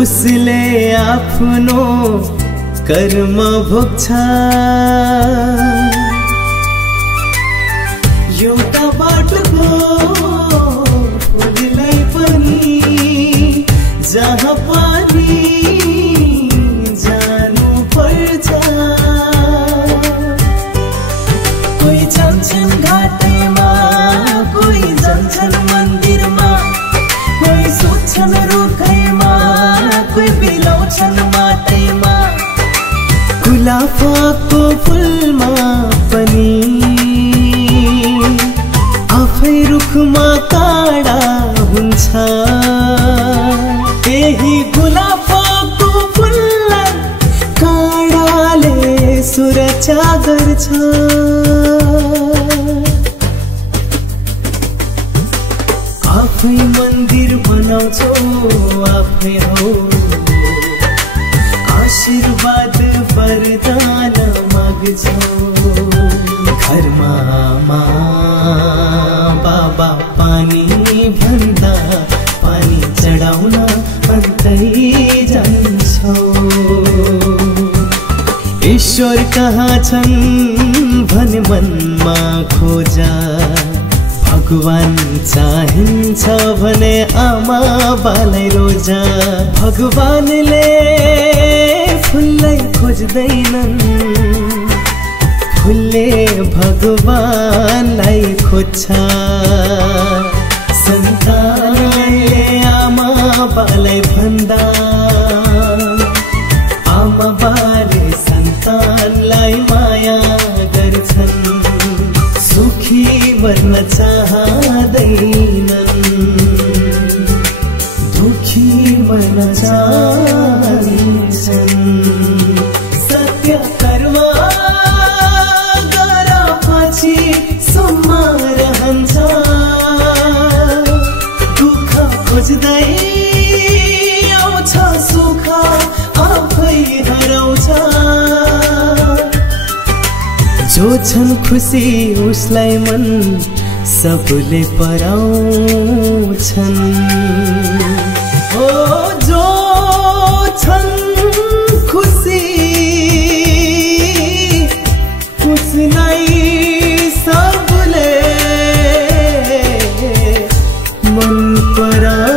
उसले आफ्नो कर्म भोग्छ एउटा बाटोको फुललाई पनि जहाँ पानी जानु पर्छ कोही जान्छन् घाटैमा कोही जान्छन् मन्दिरमा कोही सोध्छन् रुखैमा कोही बिलाउँछन् माटैमा गुलाबको फुलमा पनि आफै रुखमा काँडा हुन्छ त्यही गुलाबको फुललाई काँडाले सुरक्षा गर्छ आफै मन्दिर बनाउँछौ आफै हो आशीर्वाद वरदान माग्छौ घरमा आमा बाबा पानी भन्दा पानी चढाउन अन्तै जान्छौ ईश्वर कहाँ छन् भने मनमा खोजा भगवान चाहिन्छ भने आमा बालाई रोजा भगवानले फुललाई खोज्दैनन् फुलले भगवानलाई खोज्छ सन्तानले आमा बालाई भन्दा आमा बाले सन्तानलाई माया गर्छन् सुखी मर्न चाहदैनन् दुखी मर्न चाहन्छन् सत्य कर्म गरेपछि सम्म रहन्छ दुःख खोज्दै आउँछ सुख आफै हराउँछ जो छन् खुसी उसलाई मन सबले पराउँछन् ओ जो छन् खुसी उसलाई सबले मन पराउँछन्।